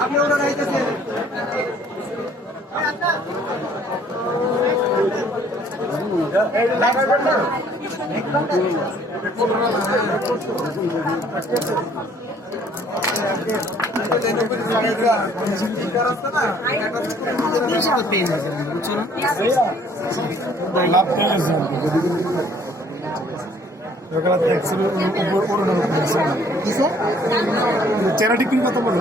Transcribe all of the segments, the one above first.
আপনি ওটা রাইতেছেন বিশাল পেন বুঝছো না চ্যারিটি কি কথা বলবো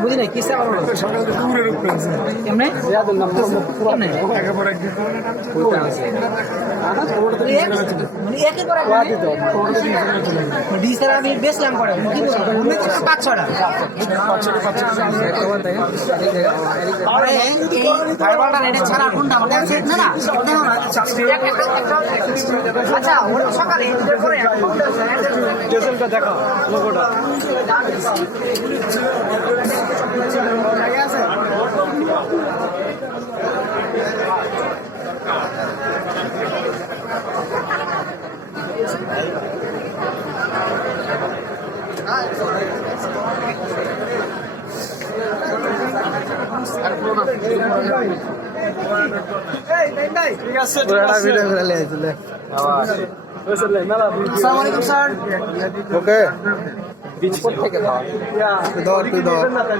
বুঝি নাই কিসে সকাল দূরের উপরে আছে কেমনে একেবারে আমি বেচলাম করে পাঁচ ছটা ছাড়া কোনটা না না আচ্ছা সকালে দেখো লোগোটা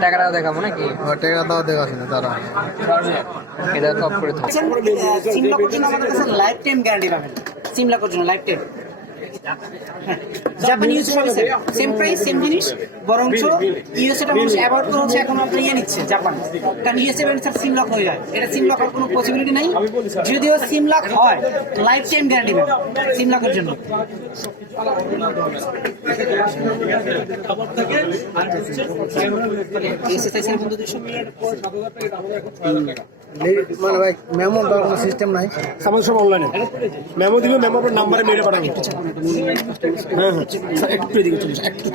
টাকাটা দেখাবো নাকি টাকা দাও দেখাচ্ছি না তারা এটা টপ করে সিমলা পর্যন্ত আমাদের কাছে লাইফ টাইম গ্যারান্টি পাবেন সিমলা পর্যন্ত লাইফ টাইম জাপান ইউজ সার্ভিসে সেম প্রাইস সেম জিনিস বরঞ্চ ইউএসএটা মানুষ অ্যাভয়েড করে হচ্ছে এখন আপনি ইয়ে নিচ্ছে জাপান কারণ ইউএসএ ব্যান্ডসার সিম লক হয়ে যায় এটা সিম লক হওয়ার কোনো পসিবিলিটি নাই যদিও সিম লক হয় লাইফ টাইম গ্যারান্টি পাবেন সিম লকের জন্য মানে ভাই মেমো দেওয়ার কোনো সিস্টেম নাই আমাদের সব অনলাইনে মেমো দিলে মেমোর নাম্বারে মেরে পাঠাবো হ্যাঁ হ্যাঁ একটু এদিকে চলে একটু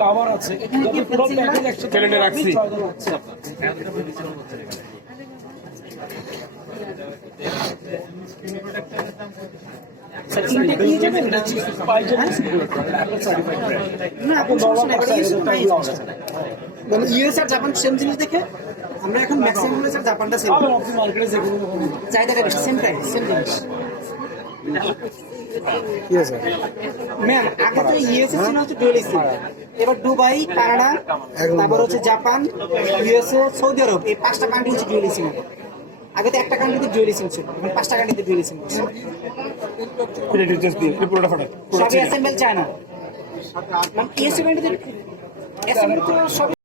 কভার আছে চ্যানেলে রাখছি ইউএস আর জাপান সেম জিনিস দেখে আমরা এখন ম্যাক্সিমাম স্যার জাপানটা সেম চাহিদাটা বেশি সেম প্রাইস সেম জিনিস ম্যাম আগে তো ইউএসএ ছিল হচ্ছে ডুয়েল সিম এবার দুবাই কানাডা তারপর হচ্ছে জাপান ইউএসএ সৌদি আরব এই পাঁচটা কান্ট্রি হচ্ছে ডুয়েল সিম আগে তো একটা কান্ট্রিতে ডুয়েল সিম ছিল এখন পাঁচটা কান্ট্রিতে ডুয়েল সিম সবই অ্যাসেম্বল চায় না ম্যাম ইউএসএ কান্ট্রিতে অ্যাসেম্বল তো সব